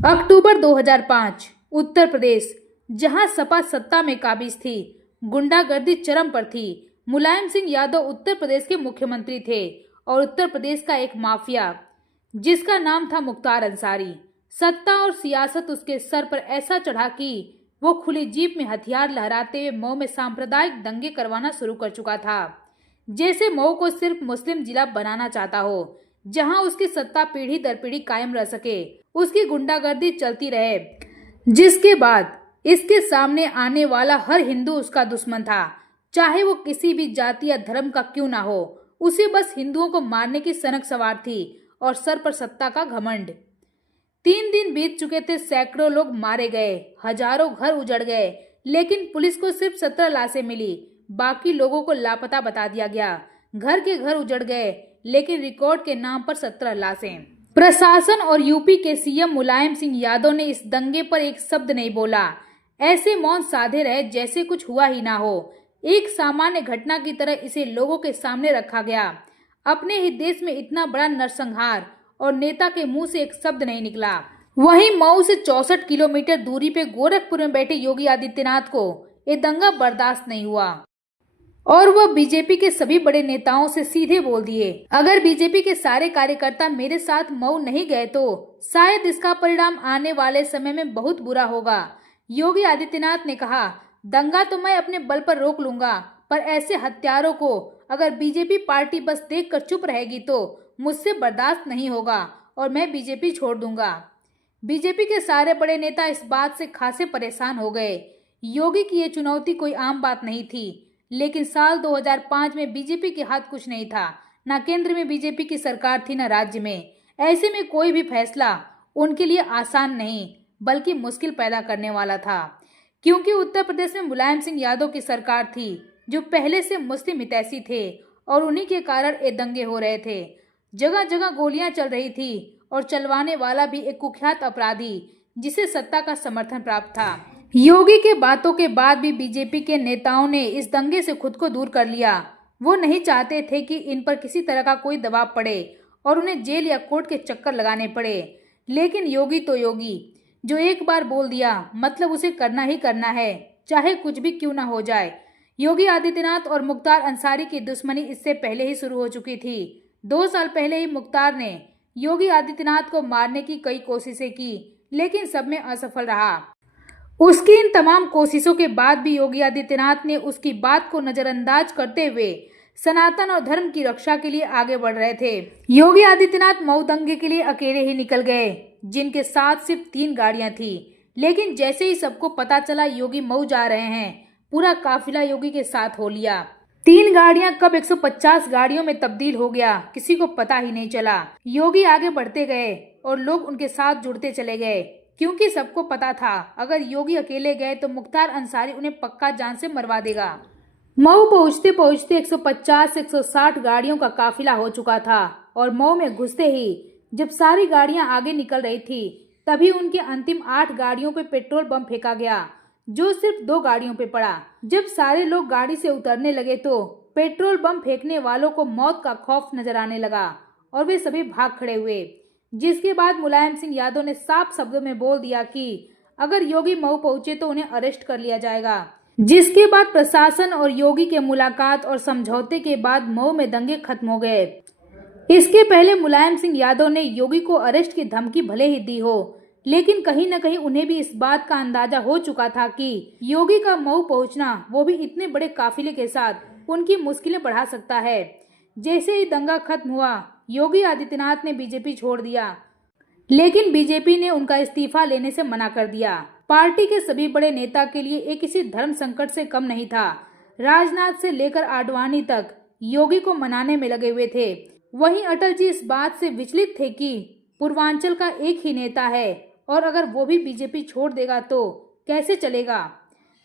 अक्टूबर 2005 उत्तर प्रदेश, जहां सपा सत्ता में काबिज थी, गुंडागर्दी चरम पर थी। मुलायम सिंह यादव उत्तर प्रदेश के मुख्यमंत्री थे और उत्तर प्रदेश का एक माफिया जिसका नाम था मुख्तार अंसारी, सत्ता और सियासत उसके सर पर ऐसा चढ़ा कि वो खुली जीप में हथियार लहराते हुए मऊ में सांप्रदायिक दंगे करवाना शुरू कर चुका था। जैसे मऊ को सिर्फ मुस्लिम जिला बनाना चाहता हो, जहां उसकी सत्ता पीढ़ी दर पीढ़ी कायम रह सके, उसकी गुंडागर्दी चलती रहे, जिसके बाद इसके सामने आने वाला हर हिंदू उसका दुश्मन था, चाहे वो किसी भी जाति या धर्म का क्यों ना हो। उसे बस हिंदुओं को मारने की सनक सवार थी और सर पर सत्ता का घमंड। 3 दिन बीत चुके थे, सैकड़ों लोग मारे गए, हजारों घर उजड़ गए, लेकिन पुलिस को सिर्फ 17 लाशें मिली, बाकी लोगों को लापता बता दिया गया। घर के घर उजड़ गए, लेकिन रिकॉर्ड के नाम पर 17 लाशें। प्रशासन और यूपी के सीएम मुलायम सिंह यादव ने इस दंगे पर एक शब्द नहीं बोला, ऐसे मौन साधे रहे जैसे कुछ हुआ ही ना हो। एक सामान्य घटना की तरह इसे लोगों के सामने रखा गया। अपने ही देश में इतना बड़ा नरसंहार और नेता के मुंह से एक शब्द नहीं निकला। वहीं मऊ से 64 किलोमीटर दूरी पे गोरखपुर में बैठे योगी आदित्यनाथ को ये दंगा बर्दाश्त नहीं हुआ और वह बीजेपी के सभी बड़े नेताओं से सीधे बोल दिए, अगर बीजेपी के सारे कार्यकर्ता मेरे साथ मऊ नहीं गए तो शायद इसका परिणाम आने वाले समय में बहुत बुरा होगा। योगी आदित्यनाथ ने कहा, दंगा तो मैं अपने बल पर रोक लूंगा, पर ऐसे हत्यारों को अगर बीजेपी पार्टी बस देखकर चुप रहेगी तो मुझसे बर्दाश्त नहीं होगा और मैं बीजेपी छोड़ दूंगा। बीजेपी के सारे बड़े नेता इस बात से खासे परेशान हो गए। योगी की ये चुनौती कोई आम बात नहीं थी, लेकिन साल 2005 में बीजेपी के हाथ कुछ नहीं था, न केंद्र में बीजेपी की सरकार थी, न राज्य में। ऐसे में कोई भी फैसला उनके लिए आसान नहीं बल्कि मुश्किल पैदा करने वाला था, क्योंकि उत्तर प्रदेश में मुलायम सिंह यादव की सरकार थी जो पहले से मुस्लिम हितैषी थे और उन्हीं के कारण ये दंगे हो रहे थे। जगह जगह गोलियां चल रही थी और चलवाने वाला भी एक कुख्यात अपराधी जिसे सत्ता का समर्थन प्राप्त था। योगी के बातों के बाद भी बीजेपी के नेताओं ने इस दंगे से खुद को दूर कर लिया। वो नहीं चाहते थे कि इन पर किसी तरह का कोई दबाव पड़े और उन्हें जेल या कोर्ट के चक्कर लगाने पड़े। लेकिन योगी तो योगी, जो एक बार बोल दिया मतलब उसे करना ही करना है, चाहे कुछ भी क्यों ना हो जाए। योगी आदित्यनाथ और मुख्तार अंसारी की दुश्मनी इससे पहले ही शुरू हो चुकी थी। 2 साल पहले ही मुख्तार ने योगी आदित्यनाथ को मारने की कई कोशिशें की, लेकिन सब में असफल रहा। उसकी इन तमाम कोशिशों के बाद भी योगी आदित्यनाथ ने उसकी बात को नजरअंदाज करते हुए सनातन और धर्म की रक्षा के लिए आगे बढ़ रहे थे। योगी आदित्यनाथ मऊ दंगे के लिए अकेले ही निकल गए, जिनके साथ सिर्फ 3 गाड़ियां थी। लेकिन जैसे ही सबको पता चला योगी मऊ जा रहे हैं, पूरा काफिला योगी के साथ हो लिया। 3 गाड़ियां कब 150 गाड़ियों में तब्दील हो गया, किसी को पता ही नहीं चला। योगी आगे बढ़ते गए और लोग उनके साथ जुड़ते चले गए, क्योंकि सबको पता था अगर योगी अकेले गए तो मुख्तार अंसारी उन्हें पक्का जान से मरवा देगा। मऊ पहुंचते पहुंचते 150 से 160 गाड़ियों का काफिला हो चुका था और मऊ में घुसते ही जब सारी गाड़ियां आगे निकल रही थी, तभी उनके अंतिम 8 गाड़ियों पे पेट्रोल बम फेंका गया, जो सिर्फ 2 गाड़ियों पे पड़ा। जब सारे लोग गाड़ी से उतरने लगे तो पेट्रोल बम फेंकने वालों को मौत का खौफ नजर आने लगा और वे सभी भाग खड़े हुए। जिसके बाद मुलायम सिंह यादव ने साफ शब्दों में बोल दिया कि अगर योगी मऊ पहुंचे तो उन्हें अरेस्ट कर लिया जाएगा। जिसके बाद प्रशासन और योगी के मुलाकात और समझौते के बाद मऊ में दंगे खत्म हो गए। इसके पहले मुलायम सिंह यादव ने योगी को अरेस्ट की धमकी भले ही दी हो, लेकिन कहीं न कहीं उन्हें भी इस बात का अंदाजा हो चुका था कि योगी का मऊ पहुंचना, वो भी इतने बड़े काफिले के साथ, उनकी मुश्किलें बढ़ा सकता है। जैसे ही दंगा खत्म हुआ, योगी आदित्यनाथ ने बीजेपी छोड़ दिया, लेकिन बीजेपी ने उनका इस्तीफा लेने से मना कर दिया। पार्टी के सभी बड़े नेता के लिए एक किसी धर्म संकट से कम नहीं था। राजनाथ से लेकर आडवाणी तक योगी को मनाने में लगे हुए थे। वहीं अटल जी इस बात से विचलित थे कि पूर्वांचल का एक ही नेता है और अगर वो भी बीजेपी छोड़ देगा तो कैसे चलेगा।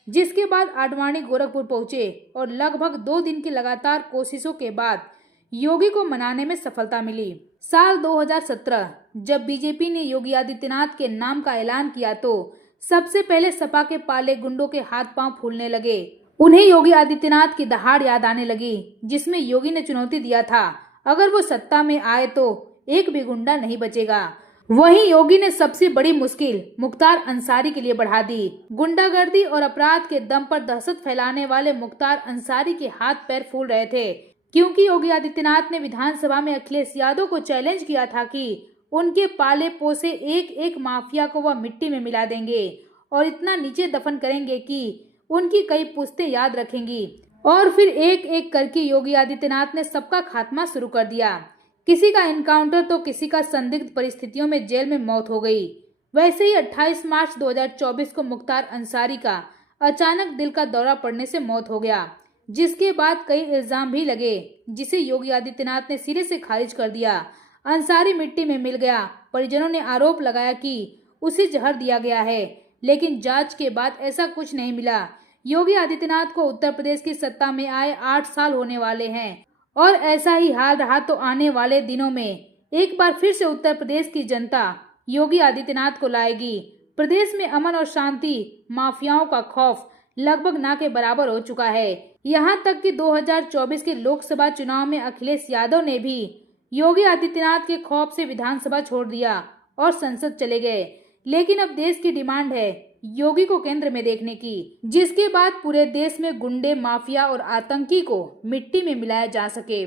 जिसके बाद आडवाणी गोरखपुर पहुंचे और लगभग 2 दिन की लगातार कोशिशों के बाद योगी को मनाने में सफलता मिली। साल 2017 जब बीजेपी ने योगी आदित्यनाथ के नाम का ऐलान किया तो सबसे पहले सपा के पाले गुंडों के हाथ पांव फूलने लगे। उन्हें योगी आदित्यनाथ की दहाड़ याद आने लगी, जिसमें योगी ने चुनौती दिया था, अगर वो सत्ता में आए तो एक भी गुंडा नहीं बचेगा। वहीं योगी ने सबसे बड़ी मुश्किल मुख्तार अंसारी के लिए बढ़ा दी। गुंडागर्दी और अपराध के दम पर दहशत फैलाने वाले मुख्तार अंसारी के हाथ पैर फूल रहे थे, क्योंकि योगी आदित्यनाथ ने विधानसभा में अखिलेश यादव को चैलेंज किया था कि उनके पाले पोसे एक एक माफिया को वह मिट्टी में मिला देंगे और इतना नीचे दफन करेंगे कि उनकी कई पुश्तें याद रखेंगी। और फिर एक एक करके योगी आदित्यनाथ ने सबका खात्मा शुरू कर दिया। किसी का एनकाउंटर तो किसी का संदिग्ध परिस्थितियों में जेल में मौत हो गई। वैसे ही 28 मार्च 2024 को मुख्तार अंसारी का अचानक दिल का दौरा पड़ने से मौत हो गया, जिसके बाद कई इल्जाम भी लगे, जिसे योगी आदित्यनाथ ने सिरे से खारिज कर दिया। अंसारी मिट्टी में मिल गया। परिजनों ने आरोप लगाया कि उसे जहर दिया गया है, लेकिन जांच के बाद ऐसा कुछ नहीं मिला। योगी आदित्यनाथ को उत्तर प्रदेश की सत्ता में आए 8 साल होने वाले हैं और ऐसा ही हाल रहा तो आने वाले दिनों में एक बार फिर से उत्तर प्रदेश की जनता योगी आदित्यनाथ को लाएगी। प्रदेश में अमन और शांति, माफियाओं का खौफ लगभग ना के बराबर हो चुका है। यहाँ तक कि 2024 के लोकसभा चुनाव में अखिलेश यादव ने भी योगी आदित्यनाथ के खौफ से विधानसभा छोड़ दिया और संसद चले गए। लेकिन अब देश की डिमांड है योगी को केंद्र में देखने की, जिसके बाद पूरे देश में गुंडे, माफिया और आतंकी को मिट्टी में मिलाया जा सके।